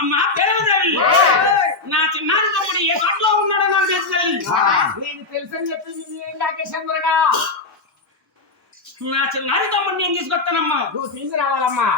అమ్మా పేరవదేవి నా చిన్నారి తమ్ముడు ఏ కాట్లో ఉన్నాడో నాకు తెలుసు. నేను తెలుసని చెప్పి నా చిన్నారి తమ్ముడు నేను తీసుకొస్తానమ్మా. నువ్వు తీసుకురావాలమ్మా.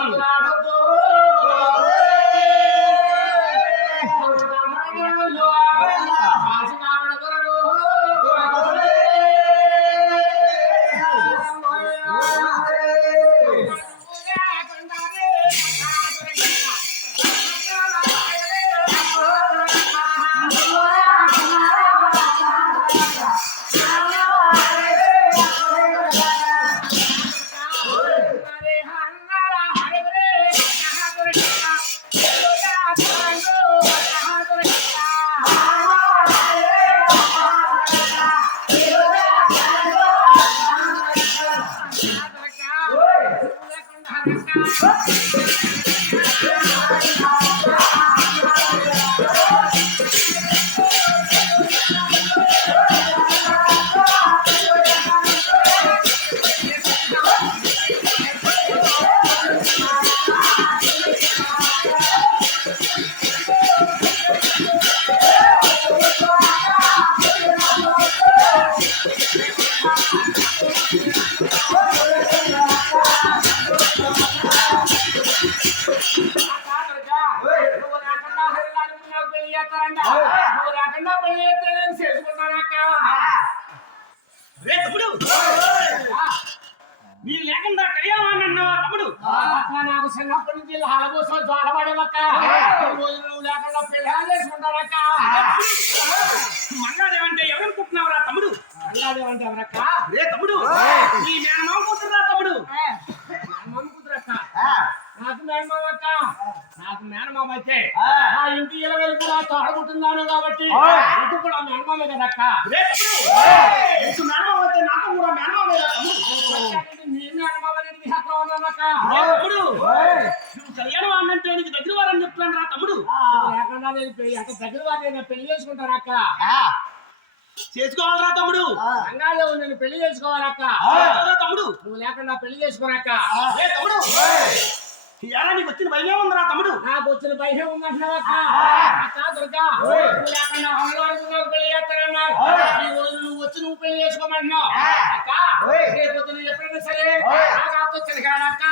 మొదలాడొద్దు. నీ లేకుండా కళ్యాణం అన్నావా తమ్ముడు? నాకు చిన్నప్పటి నుంచి హలబోసం జ్వాలపడేవక్క. నువ్వు లేకుండా పెళ్ళాలు చేసుకుంటారక్క. మంగాదేవంటే ఎవరనుకుంటున్నావురా తమ్ముడు? మంగాదేవంటే ఎవరక్క? రే తమ్ముడు, నీ మేనమామ కూతురురా తమ్ముడు. మేనమామ కూతురక్క? నాకు మేనమామ అక్క. నాకు మేనమామ అయితే ఆ ఇంటి ఇరవై కూడా తోడబుట్టున్నాను కాబట్టి ఇటు కూడా మేనమామే కదక్క. రే తమ్ముడు, ఇటు మేనమామ అయితే నాకు కూడా మేనమామే తమ్ముడు. నీ మేనమామ అనేది హత్ర ఉన్నానక్క. తమ్ముడు, నువ్వు కళ్యాణం అన్నంటే నీకు దగ్గర వారని చెప్తున్నాను రా తమ్ముడు. లేకుండా నేను దగ్గర వారిని పెళ్లి చేసుకుంటానక్క. చేసుకోవాలరా తమ్ముడు. రంగాల్లో నేను పెళ్లి చేసుకోవాలక్క. తమ్ముడు, నువ్వు లేకుండా పెళ్లి చేసుకోనక్క. తమ్ముడు, ఎలా నీకు వచ్చిన భయమే ఉందిరా తమ్ముడు? నాకు వచ్చిన భయం ఉందంటున్నావక్క. అక్క దుర్గా, నువ్వు లేకుండా అమ్మవారికి పెళ్లి చేస్తానన్నారు. ఈ రోజు నువ్వు వచ్చి నువ్వు పెళ్లి చేసుకోమంటున్నావు అక్క. రేపు నువ్వు ఎప్పుడైనా సరే నాకు ఆపొచ్చాను కాదక్క.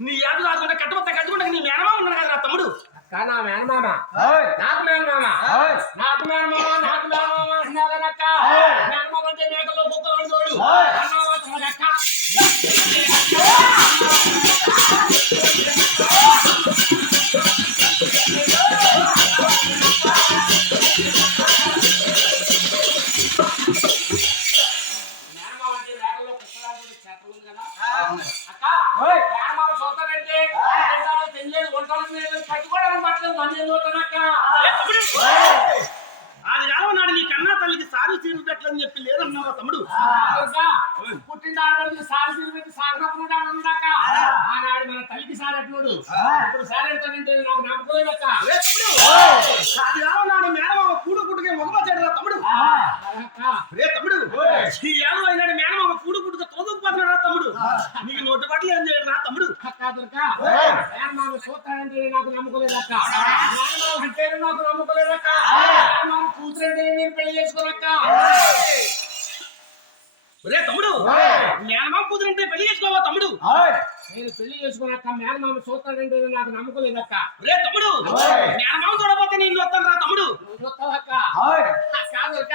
నీ యాదు కాకుండా కట్టబొత్త కట్టుకుంటే నీ మేనమా ఉన్నాడు కదా తమ్ముడు. నా మేనమామ నాకు మేనమామ నాకు మేనమామ నాకు మేనమామ అన్నావు కదక్క. మేనమామ అంటే మేకల్లో కుక్కలు చూడు అక్క. అది రావన్నాడు నీ కన్నా తల్లికి సారు చీరు పెట్టలని చెప్పి లేదన్నావా తమ్ముడు? పుట్టిన సారు చీరు పెట్టి సాగనప్పుడు ఆనాడు మన తల్లికి సారెట్లుడు. ఇప్పుడు సారెడతానంటే నాకు నమ్మకోలేదక్క. అది రావన్నాడు మేనమామ కూడు కుట్టుకే మొగమచ్చాడు తమ్ముడు. రే తమ్ముడు, ఈ ఏమో అయినాడు మేనమామ కూడు కుట్టుక తోదుకుపోతున్నాడు తమ్ముడు. నీకు నోటు పట్ల ఏం చేయడు రా తమ్ముడు. మేనమామ చూస్తాడంటే నాకు నమ్మకోలేదక్క. మేనమామ అంటే నాకు నమ్మకోలేదక్క. మేనమామ కూతురంటే నేను పెళ్లి చేసుకోనక్క. రే తమ్ముడు, మేనమామ కూతురంటే పెళ్లి చేసుకోవా తమ్ముడు? నేను పెళ్లి చేసుకున్నాక మేనమామ చూస్తాడంటే నాకు నమ్మకోలేదక్క. రే తమ్ముడు, మేనమామ చూడబోతే నేను చూస్తాను రా తమ్ముడు. నువ్వు చూస్తావక్క? కాదక్క,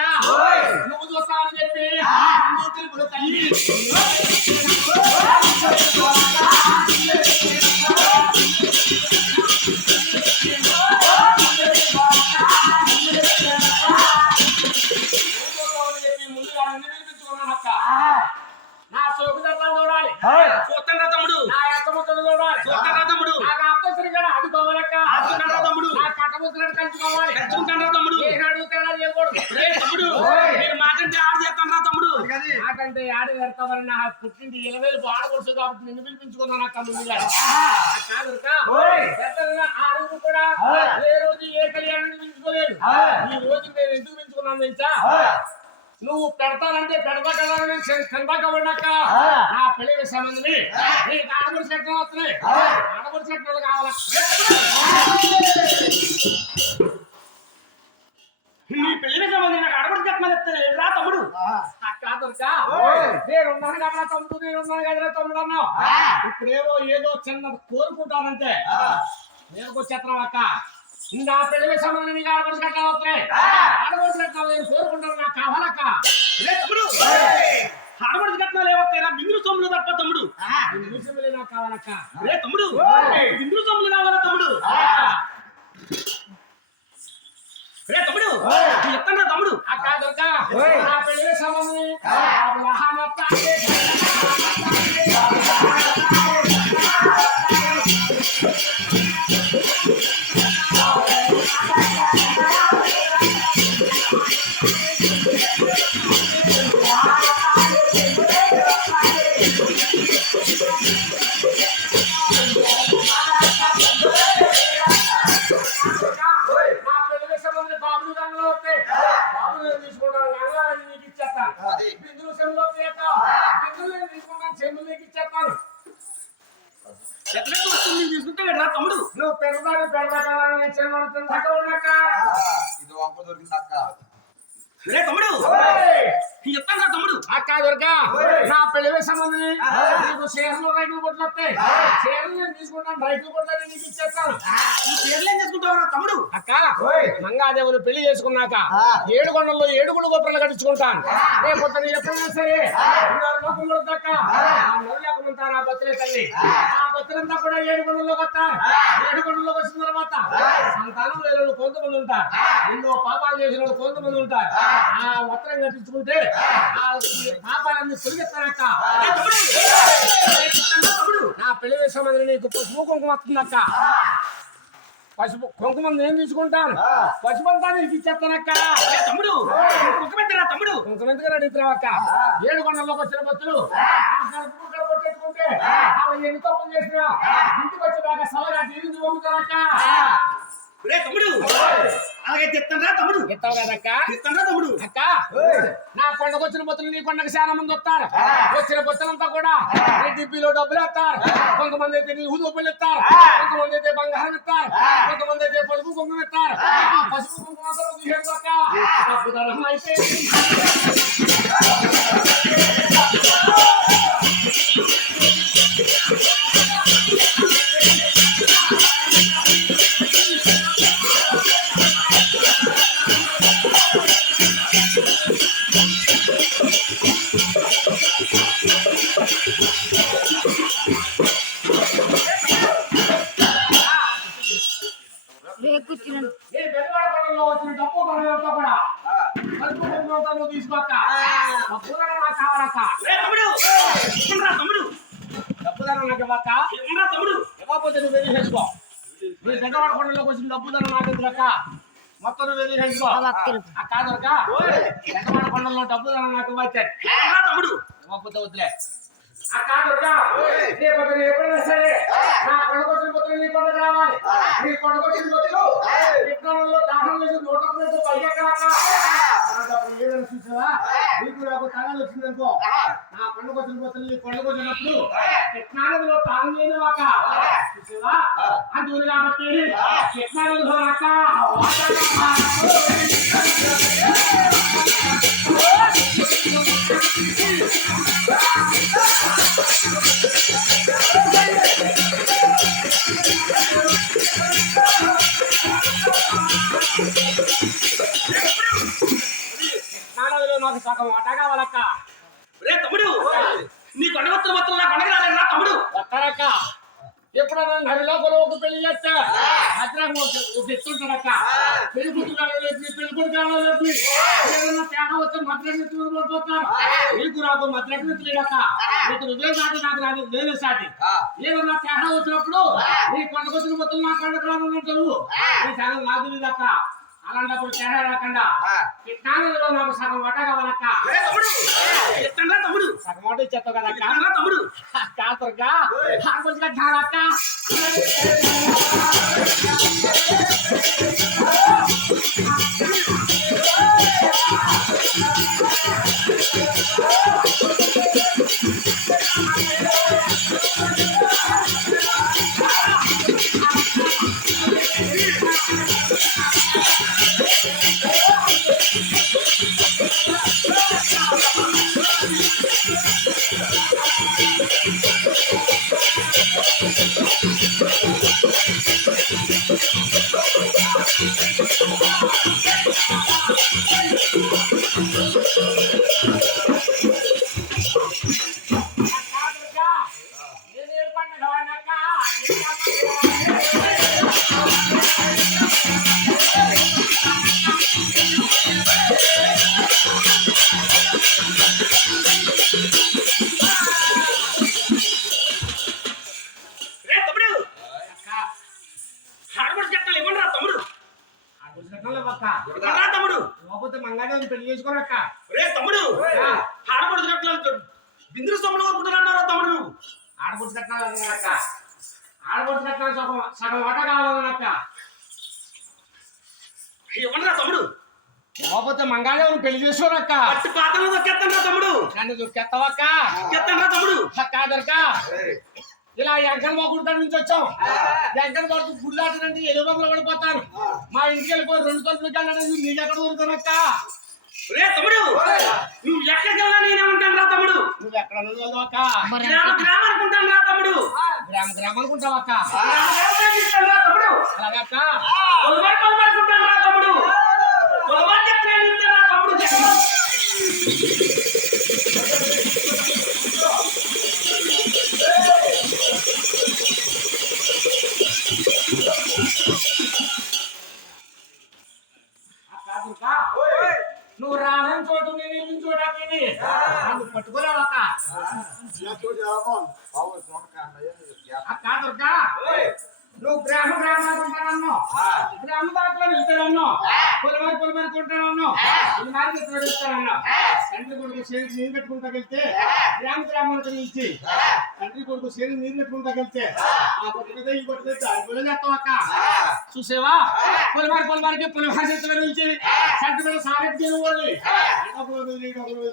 నువ్వు చూస్తావని చెప్పి ముందుగా నిరూపించుకున్నానక్క. నా సోకుదర్లను చూడాలి, చూస్తాను రా తమ్ముడు. నా ఎత్తముద్దలు చూడాలి, చూస్తాను రా తమ్ముడు. నాకు అప్పసరి కూడా అదుకోవాలక్క. అదుకుంటాను రా తమ్ముడు. నా కట్టముద్దలు కంచుకోవాలి, కంచుకుంటాను రా తమ్ముడు. నేను అడుగుతాడా చేయకూడదు. రే తమ్ముడు, మీరు మాటంటే ఆడు చేస్తాను రా తమ్ముడు. మాటంటే ఆడు పెడతామని నా పుట్టింటి 20,000 ఆడకూడదు కాబట్టి నిన్ను పిలిపించుకున్నాను అక్క. ముందుగా కాదు ఆ రోజు కూడా ఏ రోజు ఏ లేదు. ఈ రోజు నేను ఎందుకు పెంచుకున్నాను తెలుసా? నువ్వు పెడతానంటే పెడతా కదా తిందాక ఉన్నాక నా పెళ్లి సంబంధిని నీకు ఆడపడి చెట్లు వస్తున్నాయి. ఆడపడి చెట్లు కావాలా? నీ పెళ్లి సంబంధం నాకు ఆడపడి చెప్పమని రా తమ్ముడు. కాదుగా నేనున్నాను కదా తమ్ముడు, నేనున్నాను కదా తమ్ముడు అన్నావు. ఇప్పుడేమో ఏదో చిన్న కోరుకుంటానంటే నేను వచ్చేస్తున్నావు అక్క. నా పెళ్లి సంబంధం నీకు ఆడపడి చెట్లు వస్తున్నాయి. ఆడపడి చెట్లు నేను కోరుకుంటాను, నాకు కావాలక్క. తమ్ముడు ఆడపడి కట్నాలు ఏమవుతాయిరా? బిందులు సొమ్ములు తప్ప తమ్ముడు. బిందులు సొమ్ములు నాకు కావాలక్క. రే తమ్ముడు బిందులు సొమ్ములు కావాలా తమ్ముడు? రే తమ్ముడు ఎత్తన్నా తమ్ముడు. అక్క దొరక నా పెళ్లి సంబంధం తమ్ముడు. నువ్వు పెడతాను రే తమ్ముడు చెప్తాను తమ్ముడు. అక్క దొరక నా పెళ్లి సంబంధం నీకు షేర్లు రైతులు కొట్లు వస్తాయి. షేర్లు నేను తీసుకుంటాను, రైతులు కొట్లని నీకు ఇచ్చేస్తాను. ఈ షేర్లు ఏం చేసుకుంటావు తమ్ముడు? అక్క మంగాదేవులు పెళ్లి చేసుకున్నాక 7 కొండల్లో 7 గుళ్ళు గొప్పలు కట్టించుకుంటాను. రేపు ఎప్పుడైనా సరే నా బతులే తల్లి ఆ బతులంతా కూడా 7 కొండల్లోకి వస్తారు. 7 కొండల్లోకి వచ్చిన తర్వాత సంతానం లేని వాళ్ళు కొంతమంది ఉంటారు, ఎన్నో పాపాలు చేసిన వాళ్ళు కొంతమంది ఉంటారు. ఆ వస్త్రం కట్టించుకుంటే ఆ పాపాలన్నీ తొలగిస్తారక్క. నా పెళ్లి సంబంధం నీకు పసుపు కుంకుమ వస్తుందక్క. పసుపు కుంకుమ నేను తీసుకుంటాను, పసుపు అంతా నీకు ఇచ్చేస్తానక్క. తమ్ముడు కుంకుమెంతరా తమ్ముడు? కుంకుమెంతగా అడుగుతున్నావు అక్క. 7 కొండల్లోకి వచ్చిన భక్తులు కొట్టేసుకుంటే ఎన్ని తప్పులు చేసినా ఇంటికి వచ్చేదాకా సవగా తీరింది పంపుతారక్క. రే తమ్ముడు అలాగే చెప్తాను తమ్ముడు. చెప్తావు కదక్క? చెప్తాను తమ్ముడు. అక్క నా కొండకు వచ్చిన బొత్తులు నీ కొండకు చాలా మంది వస్తారు. వచ్చిన బొత్తులంతా కూడా నీ డిబ్బీలో డబ్బులు ఇస్తారు. కొంతమంది అయితే నీ ఊదుపులు ఇస్తారు, కొంతమంది అయితే బంగారం ఇస్తారు, కొంతమంది అయితే పసుపు కుంకుమ ఇస్తారు. పసుపు కుంకుమ అయితే వచ్చిన డబ్బు కూడా తీసుకోక్క. తమ్ముడు డబ్బుదారం నాకు ఇవ్వక్క. తమ్ముడు ఇవ్వకపోతే నువ్వు వెళ్ళి చేసుకో. నీ గడ్డవాడకొండలోకి వచ్చిన డబ్బుదారం నాకు ఎందులక్క. మొత్తం నువ్వు వెళ్ళి చేసుకో. కాదొరక గడ్డవాడకొండలో డబ్బుదారం నాకు ఇవ్వచ్చాడు తమ్ముడు. ఇవ్వకపోతే వద్దులే. ఎప్పుడైనా సరే నా కొండకొచ్చిన బొత్తులు నీ కొండకు రావాలి. నీ కొండకొచ్చిన బొత్తులు విత్తనంలో దాహం వేసి 100 పైకెక్కలక్క. ఏదైనా చూసావా నీకు నాకు తగాలు వచ్చిందనుకో, నా కొండకొచ్చిన బొత్తులు నీ కొండకొచ్చినప్పుడు కృష్ణానదిలో తాను చేయలేవాక చూసావా అందుకు కాబట్టి కృష్ణానదిలో అక్క నాకు సగం వాటా కావాలక్క. రే తమ్ముడు నీ కొండవత్తులు మొత్తం నా కొండకి రాలేదా తమ్ముడు? వస్తారక్క. ఎప్పుడన్నా నడిలోపల ఒక పెళ్లి చేస్తే అద్రాకు ఒక ఎత్తుంటారక్క. పెళ్లి పుట్టు కాలేదు, పెళ్లి కొడుకు కాలేదు, ఏదన్నా తేడా వస్తే మద్రాకు పడిపోతారు. నీకు నాకు మద్రాకు లేదక్క. నీకు నువ్వే సాటి, నాకు రాదు నేనే సాటి. ఏదన్నా తేడా వచ్చినప్పుడు నీ కొండకొచ్చిన మొత్తం నా కొండకు రానున్నట్టు నీ సగం నాకు లేదక్క. అలాంటప్పుడు తేడా రాకుండా కృష్ణానదిలో నాకు సగం వాటా కావాలక్క. తమ్ముడు సగం వాట ఇచ్చేస్తావు కదక్క. తమ్ముడు కాదుగా అక్క పెళ్లి చేసుకోరక్క. రే తమ్ముడు, ఆడపడుచు కట్టాలి బిందులు సొమ్ములు కొనుక్కుంటున్నారా తమ్ముడు? ఆడపడుచు కట్టాలి అక్క, ఆడపడుచు కట్టాలి సగం వాట కావాలక్క. ఇవ్వండిరా తమ్ముడు, లేకపోతే మంగాదేవుని పెళ్లి చేసుకోరక్క. పట్టి పాత్రలు దొక్కేస్తానరా తమ్ముడు. నన్ను దొక్కేస్తావక్క? దొక్కేస్తానరా తమ్ముడు. కాదరక ఇలా ఎంకన్ మొక్కుడు నుంచి వచ్చాం. ఎంకన్ కొడుకు గుళ్ళాటనండి ఎలుబంలో పడిపోతాను. మా ఇంటికి వెళ్ళిపోయి 2 తలుపులకి వెళ్ళడానికి నీకు ఎక్కడ దొరుకుతానక్క? రే తమ్ముడు, నువ్వు ఎక్కడికి వెళ్ళా నేనేమంటాను రా తమ్ముడు. నువ్వు ఎక్కడ అక్క? గ్రామం అనుకుంటాను రా తమ్ముడు. గ్రామం అనుకుంటావక్క? తమ్ముడు అలాగక్క అనుకుంటాను రా తమ్ముడు. చెప్తాను రా తమ్ముడు. నువ్వు రాని చోటు నేను వెళ్ళిన చోటకి నన్ను పట్టుకోలేవక్క. దుర్గా నువ్వు గ్రామాలనుకుంటానన్ను, గ్రామ దాంట్లో వెళ్తానన్ను, పొలమని కొంటానన్ను, ఇది మార్కెట్ ఇస్తానన్నా. తండ్రి కొడుకు సేరి నీరు పెట్టుకుంటా వెళ్తే గ్రామాలకు నిలిచి తండ్రి కొడుకు సేరి నీరు పెట్టుకుంటా వెళ్తే ఆ కొట్టుకుంటే ఈ కొట్టుకుంటే దానిపోలే చేస్తావక్క. చూసేవా పొలమారికి చెప్తున్నా నిలిచి సంటి మీద సారెట్ తినవాలి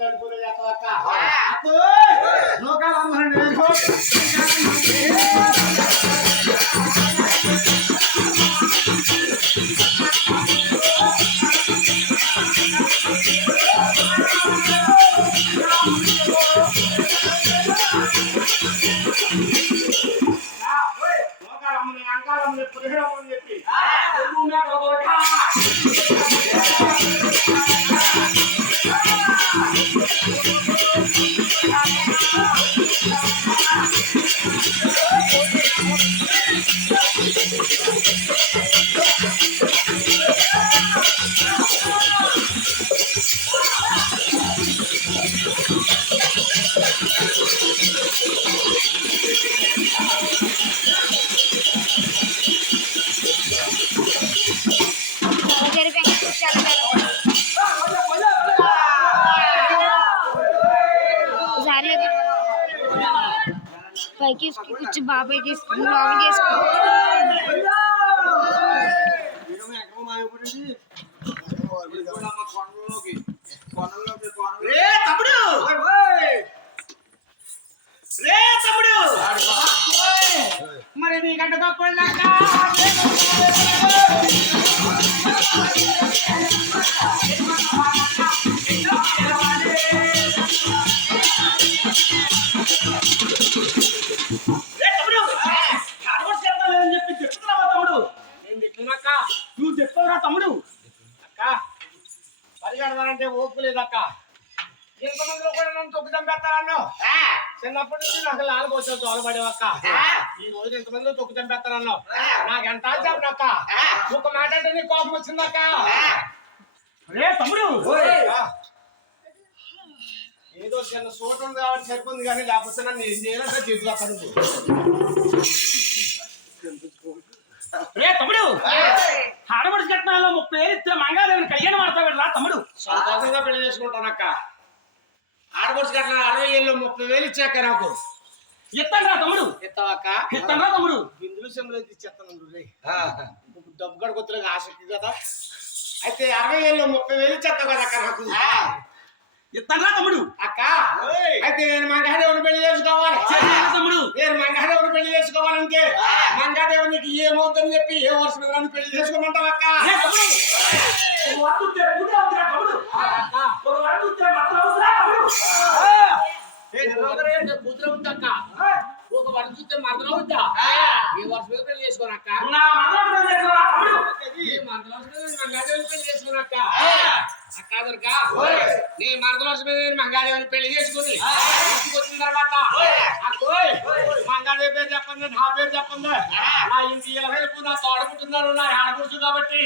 దానిపోలే చేస్తావక్క. లోకాలు అందరూ చెప్పి పైకి కూర్చు బాబాయ్కి లోపలికి మరి నీకంటే గొప్ప నువ్వు చెప్పరా తమ్ముడు. అక్క పరిగెడదానంటే ఓపు లేదక్క. ఎంతమందిలో కూడా నన్ను తొక్కు చంపేస్తారన్ను. చిన్నప్పటి నుంచి నాకు లాలకొచ్చావు తోలబడేవక్క. ఈ రోజు ఎంతమందిలో తొక్కు చంపేస్తారన్నావు. నాకు ఎంత చెప్పనక్క. ఒక మాట అంటే నీకు కోపం వచ్చిందక్క. రే తమ్ముడు, ఏదో చిన్న సోట ఉంది కాబట్టి సరిపోయింది కానీ లేకపోతే నన్ను ఏం చేయాలంటే చేతులు అక్కడ. రే తమ్ముడు, ఆడపడుచు కట్నాలో 30,000 ఇస్తే మంగాదేవిని కళ్యాణం ఆడతాడు రా తమ్ముడు. సంతోషంగా పెళ్లి చేసుకుంటానక్క. ఆడపడుచు కట్నాలు 60,000 30,000 ఇచ్చాక నాకు ఇస్తాను రా తమ్ముడు. ఇస్తావక్క? ఇస్తాను రా తమ్ముడు. బిందులు సెమ్లో ఇచ్చేస్తాను రే. డబ్బు కడుకొత్తులకు ఆసక్తి కదా. అయితే 60,000 30,000 ఇచ్చేస్తావు కదా అక్క నాకు. ఇస్తాను రా తమ్ముడు. అక్క అయితే నేను మంగాదేవుని పెళ్లి చేసుకోవాలి. తమ్ముడు నేను మంగాదేవుని పెళ్లి చేసుకోవాలంటే మంగాదేవుని నీకు ఏమవుతుందని చెప్పి ఏ వర్షం మీద పెళ్లి చేసుకోమంటావు అక్క? కూతురు ఉంది అక్క. ఒక వరం చూస్తే మరదలో ఉందా ఈ వర్షం మీద పెళ్లి చేసుకోనక్క నా మనవడు దగ్గర తమ్ముడు ఈ మరదలో మంగాదేవిని పెళ్లి చేసుకోనక్క అక్క దొరక నీ మరదల మీద మంగాదేవిని పెళ్లి చేసుకుని ఇంటికి వచ్చిన తర్వాత అక్కోయ్ మంగాదేవి పేరు చెప్పండి నా పేరు చెప్పండి నా ఇంటి వెళ్ళిపు నా తోడబుట్టున్నారు నా ఆడకూర్చు కాబట్టి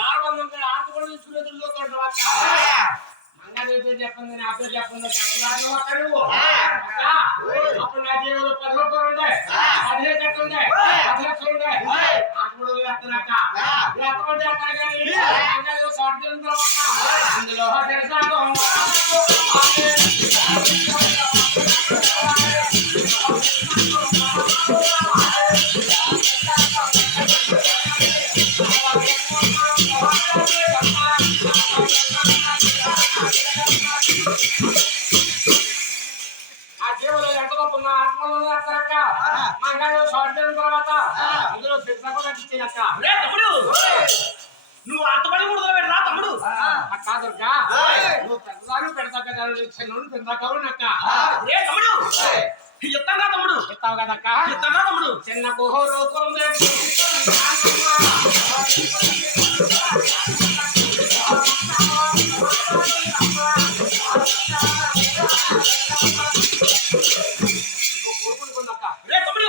దారబంధం ఆడకూడదు చూసుకునే మంగాదేవి పేరు చెప్పండి నా పేరు చెప్పండి అప్పుడు నా జీవితంలో 10 రూపాయలు ఉండే 15 కట్టు ఉండే 10 లక్షలు ఉండే అప్పుడు ఎత్తనక్క ఎత్తమంటే ఎత్తాను కానీ మంగాదేవి షార్ట్ చేసిన తర్వాత అందులో ఆ జీవులు ఎంత గొప్ప ఆత్మలో ఎత్తారక్క మంగాదేవి షార్ట్ చేసిన తర్వాత అందులో శిక్షకు కట్టించాక తమ్ముడు నువ్వు అర్థపడి కూడా పెట్టరా తమ్ముడు అక్క దుర్గా నువ్వు పెద్దదాన్ని పెడతా కదా చిన్న పెద్దాక అక్క రే తమ్ముడు ఎత్తాగా తమ్ముడు చెప్తావు కదక్క ఎత్తాగా తమ్ముడు చిన్న కుహోరు కోరుకుంటుందక్క రే తమ్ముడు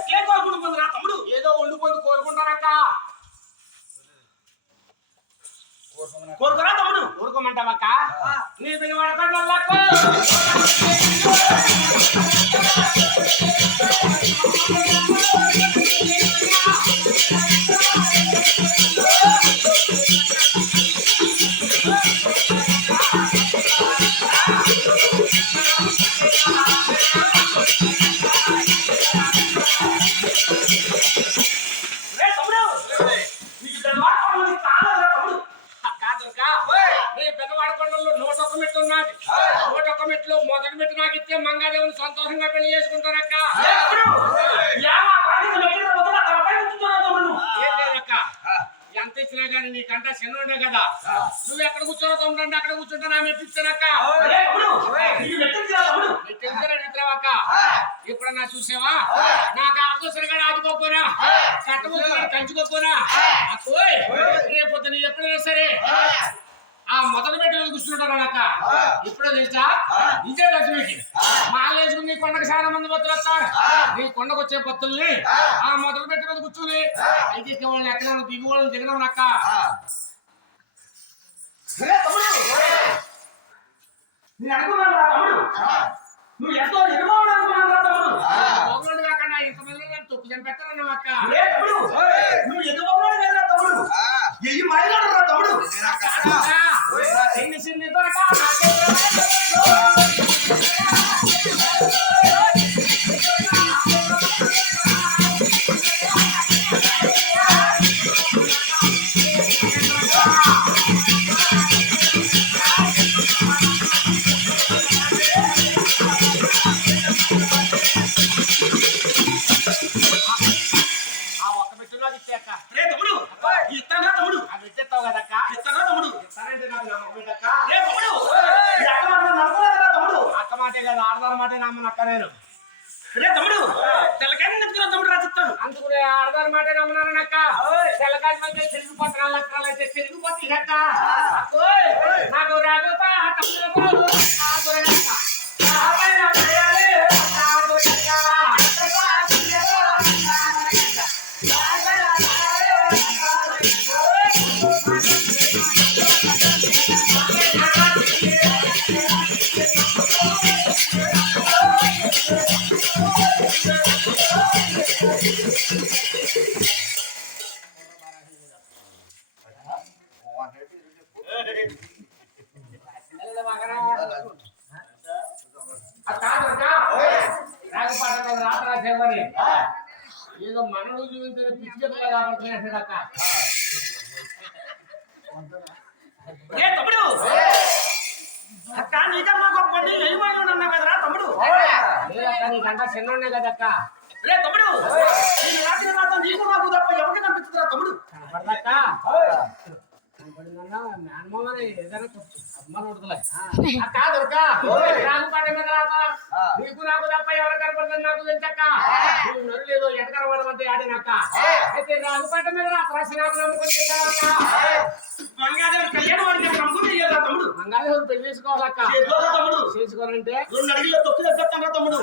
ఒకే కోరుకుంటుందిరా తమ్ముడు ఏదో వండుకొని కోరుకుంటానక్క కోరుకురా తమ్ముడు కోరుకోమంటావక్క నీ పిని వాడకండి రే తమ్ముడు నీకు ధన్యవాదాలు చాలా తమ్ముడు నీ పెద్దవాడ కొండల్లో 101 మెట్లు ఉన్నది 101 మెట్లు మొదటి మెట్టు నాకు ఇస్తే మంగాదేవిని సంతోషంగా పెళ్లి చేసుకుంటానక్క ఏం లేదక్క ఎంత ఇచ్చినా గానీ నీకంట చిన్నోడే కదా నువ్వు ఎక్కడ కూర్చోరో తమ్ముడు అక్కడ కూర్చుంటా నా మెట్టు ఇచ్చానక్క మెట్టించాక ఎప్పుడన్నా చూసావా నాకు ఆకోసరిగా ఆగిపోపోనా చట్టబోతున్నా కంచుకోపోనా అక్కోయ్ రేపొద్దు నీ ఎప్పుడైనా సరే ఆ మొదటి పెట్టి కూర్చుంటారు అక్క ఇప్పుడు తెలుసా విజయలక్ష్మికి మాలు వేసుకుని నీ కొండకు చాలా మంది భక్తులు వస్తారు నీ కొండకు వచ్చే భక్తుల్ని ఆ మొదటి పెట్టి మీద కూర్చుని అయితే వాళ్ళని ఎక్కడ దిగు వాళ్ళని దిగడం అక్క నేను అనుకున్నాను రా తమ్ముడు నువ్వు ఎంతో ఎదురువాడు అనుకున్నాను రా తమ్ముడు కాకుండా ఇంతమంది నేను తొక్కు చనిపెట్టాను అక్క నువ్వు ఎదురువాడు కదా తమ్ముడు ఎయ్యి మైలాడు రా తమ్ముడు రే తమ్ముడు ఇస్తాను తమ్ముడు అది ఇచ్చేస్తావు కదక్క ఇస్తాను తమ్ముడు ఇస్తానంటే నాకు నమ్మకం ఏంటక్క రే తమ్ముడు నమ్మలేదా తమ్ముడు అక్క మాటే కదా ఆడదాని మాటే నమ్మనక్క నేను రే తమ్ముడు తెల్లకాయని నెత్తుకున్న తమ్ముడు రాసిస్తాను అందుకునే ఆడదాని మాటే నమ్మనానక్క తెల్లకాయ మధ్య తిరిగిపోతున్నా లెక్కలు అయితే తిరిగిపోతుంది లెక్క నాకు రాకపోతే ఏదో మనడు చూపించిన పిచ్చి కాబట్టి రే తమ్ముడు అక్క నీకన్నా గొప్ప ఏమైనా అన్నా కదరా తమ్ముడు నీకంట చిన్నోడే కదక్క రే తమ్ముడు నీకు నాకు తప్ప ఎవరికి కనిపిస్తుందిరా తమ్ముడు కనపడదక్క మేనమామని ఏదైనా అమ్మాని ఉంటుందిలే. అక్క దొరక రాజుపాట మీద రాత నీకు నాకు తప్ప ఎవరు కనపడుతుంది నాకు తెలుసక్క. నువ్వు నరు లేదో ఎట కనపడమంటే ఆడినక్క. అయితే రాజుపాట మీద రాత రాసి నాకు నమ్ముకుంటే మంగాదేవి కళ్యాణం వాడికి నమ్ముకుంటే ఇయ్యాలా తమ్ముడు? మంగాదేవుడు పెళ్లి చేసుకోవాలక్క. చేసుకోవాలా తమ్ముడు? చేసుకోవాలంటే 2 అడుగుల్లో తొక్కి దగ్గర తమ్ముడు.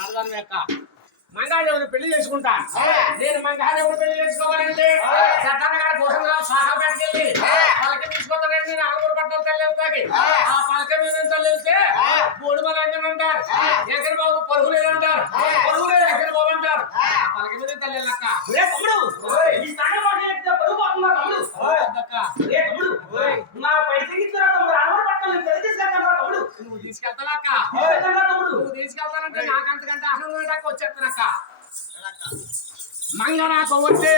ఆడదాని అక్క మంగాదేవుని పెళ్లి చేసుకుంటా. నేను మంగాదేవుని పెళ్లి చేసుకోవాలంటే చట్టంగా దోషంగా సాగా పెట్టుకెళ్ళి పలక తీసుకొస్తానండి. నేను ఆలూరు పట్టణం తల్లి వెళ్తాకి ఆ పలక మీద తల్లి వెళ్తే బోడు మన అంటారు. ఎక్కడ బాబు పరుగు లేదంటారు. పరుగు లేదు ఎక్కడ బాబు అంటారు. ఆ పలక మీద తల్లి వెళ్ళక్క. రే తమ్ముడు, ఈ స్థానం వాడి ఎక్కితే పరుగు పోతుందా తమ్ముడు? రే తమ్ముడు, నా పైసలు ఇచ్చారా తమ్ముడు? ఆడవారు పట్టాలి తెలియజేసుకెళ్తాను తమ్ముడు. నువ్వు తీసుకెళ్తావా అక్క? తమ్ముడు నువ్వు తీసుకెళ్తానంటే నాకంతకంటే అసలు వచ్చేస్తానక్క. మంగ నాకు వచ్చే